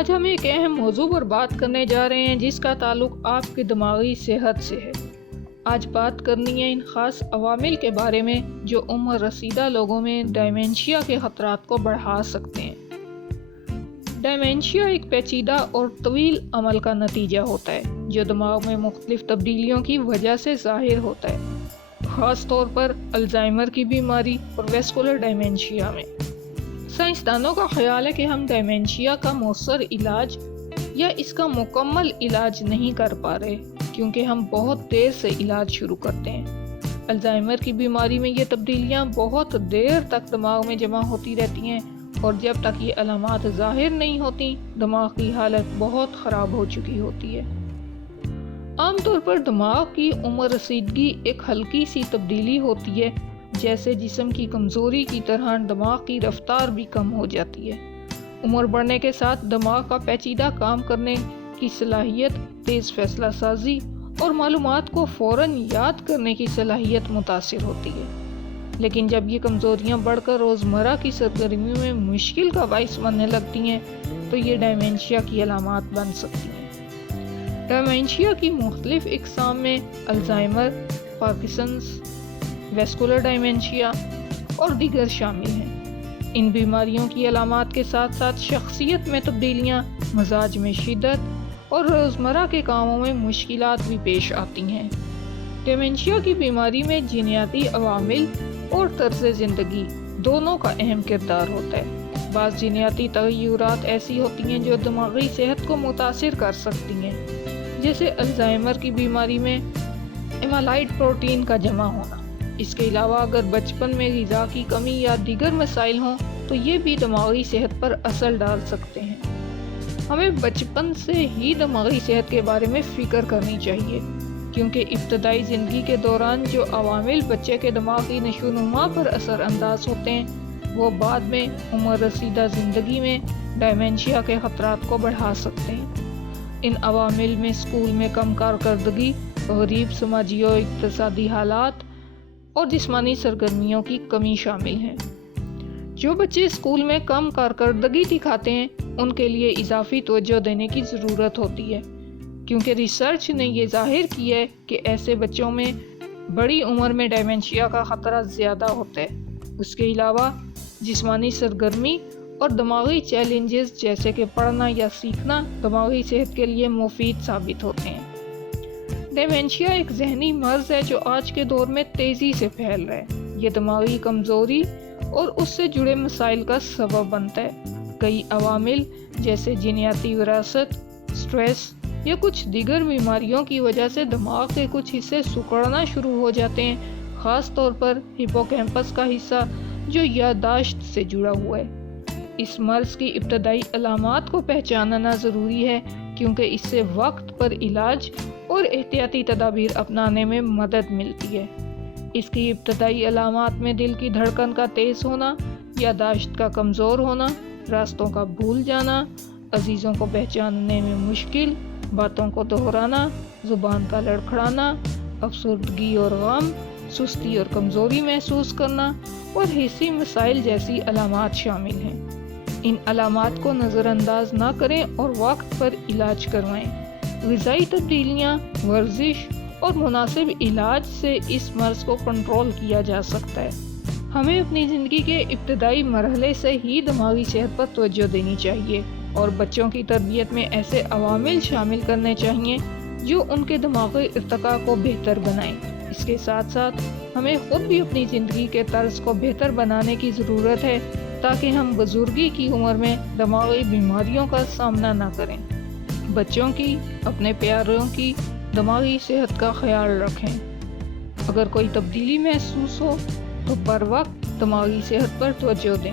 آج ہم ایک اہم موضوع پر بات کرنے جا رہے ہیں جس کا تعلق آپ کی دماغی صحت سے ہے۔ آج بات کرنی ہے ان خاص عوامل کے بارے میں جو عمر رسیدہ لوگوں میں ڈائمینشیا کے خطرات کو بڑھا سکتے ہیں۔ ڈائمینشیا ایک پیچیدہ اور طویل عمل کا نتیجہ ہوتا ہے جو دماغ میں مختلف تبدیلیوں کی وجہ سے ظاہر ہوتا ہے، خاص طور پر الزائمر کی بیماری اور ویسکولر ڈائمینشیا میں۔ سائنسدانوں کا خیال ہے کہ ہم ڈائمینشیا کا مؤثر علاج یا اس کا مکمل علاج نہیں کر پا رہے کیونکہ ہم بہت دیر سے علاج شروع کرتے ہیں۔ الزائمر کی بیماری میں یہ تبدیلیاں بہت دیر تک دماغ میں جمع ہوتی رہتی ہیں اور جب تک یہ علامات ظاہر نہیں ہوتی دماغ کی حالت بہت خراب ہو چکی ہوتی ہے۔ عام طور پر دماغ کی عمر رسیدگی ایک ہلکی سی تبدیلی ہوتی ہے، جیسے جسم کی کمزوری کی طرح دماغ کی رفتار بھی کم ہو جاتی ہے۔ عمر بڑھنے کے ساتھ دماغ کا پیچیدہ کام کرنے کی صلاحیت، تیز فیصلہ سازی اور معلومات کو فوراً یاد کرنے کی صلاحیت متاثر ہوتی ہے۔ لیکن جب یہ کمزوریاں بڑھ کر روزمرہ کی سرگرمیوں میں مشکل کا باعث بننے لگتی ہیں تو یہ ڈائمینشیا کی علامات بن سکتی ہیں۔ ڈائمینشیا کی مختلف اقسام میں الزائمر، پارکنسنس، ویسکولر ڈائمینشیا اور دیگر شامل ہیں۔ ان بیماریوں کی علامات کے ساتھ ساتھ شخصیت میں تبدیلیاں، مزاج میں شدت اور روزمرہ کے کاموں میں مشکلات بھی پیش آتی ہیں۔ ڈیمنشیا کی بیماری میں جینیاتی عوامل اور طرز زندگی دونوں کا اہم کردار ہوتا ہے۔ بعض جینیاتی تغیرات ایسی ہوتی ہیں جو دماغی صحت کو متاثر کر سکتی ہیں، جیسے الزائمر کی بیماری میں ایمائلائڈ پروٹین کا جمع ہونا۔ اس کے علاوہ اگر بچپن میں غذا کی کمی یا دیگر مسائل ہوں تو یہ بھی دماغی صحت پر اثر ڈال سکتے ہیں۔ ہمیں بچپن سے ہی دماغی صحت کے بارے میں فکر کرنی چاہیے، کیونکہ ابتدائی زندگی کے دوران جو عوامل بچے کے دماغی نشوونما پر اثر انداز ہوتے ہیں وہ بعد میں عمر رسیدہ زندگی میں ڈائمینشیا کے خطرات کو بڑھا سکتے ہیں۔ ان عوامل میں اسکول میں کم کارکردگی، غریب سماجی و اقتصادی حالات اور جسمانی سرگرمیوں کی کمی شامل ہیں۔ جو بچے اسکول میں کم کارکردگی دکھاتے ہیں ان کے لیے اضافی توجہ دینے کی ضرورت ہوتی ہے، کیونکہ ریسرچ نے یہ ظاہر کیا ہے کہ ایسے بچوں میں بڑی عمر میں ڈائمینشیا کا خطرہ زیادہ ہوتا ہے۔ اس کے علاوہ جسمانی سرگرمی اور دماغی چیلنجز جیسے کہ پڑھنا یا سیکھنا دماغی صحت کے لیے مفید ثابت ہوتے ہیں۔ ڈیمنشیا ایک ذہنی مرض ہے جو آج کے دور میں تیزی سے پھیل رہا ہے۔ یہ دماغی کمزوری اور اس سے جڑے مسائل کا سبب بنتا ہے۔ کئی عوامل جیسے جینیاتی وراثت، سٹریس یا کچھ دیگر بیماریوں کی وجہ سے دماغ کے کچھ حصے سکڑنا شروع ہو جاتے ہیں، خاص طور پر ہپوکیمپس کا حصہ جو یادداشت سے جڑا ہوا ہے۔ اس مرض کی ابتدائی علامات کو پہچاننا ضروری ہے کیونکہ اس سے وقت پر علاج اور احتیاطی تدابیر اپنانے میں مدد ملتی ہے۔ اس کی ابتدائی علامات میں دل کی دھڑکن کا تیز ہونا، یادداشت کا کمزور ہونا، راستوں کا بھول جانا، عزیزوں کو پہچاننے میں مشکل، باتوں کو دہرانا، زبان کا لڑکھڑانا، افسردگی اور غم، سستی اور کمزوری محسوس کرنا اور حسی مسائل جیسی علامات شامل ہیں۔ ان علامات کو نظر انداز نہ کریں اور وقت پر علاج کروائیں۔ غذائی تبدیلیاں، ورزش اور مناسب علاج سے اس مرض کو کنٹرول کیا جا سکتا ہے۔ ہمیں اپنی زندگی کے ابتدائی مرحلے سے ہی دماغی صحت پر توجہ دینی چاہیے اور بچوں کی تربیت میں ایسے عوامل شامل کرنے چاہیے جو ان کے دماغی ارتقاء کو بہتر بنائیں۔ اس کے ساتھ ساتھ ہمیں خود بھی اپنی زندگی کے طرز کو بہتر بنانے کی ضرورت ہے تاکہ ہم بزرگی کی عمر میں دماغی بیماریوں کا سامنا نہ کریں۔ بچوں کی، اپنے پیاروں کی دماغی صحت کا خیال رکھیں۔ اگر کوئی تبدیلی محسوس ہو تو بر وقت دماغی صحت پر توجہ دیں۔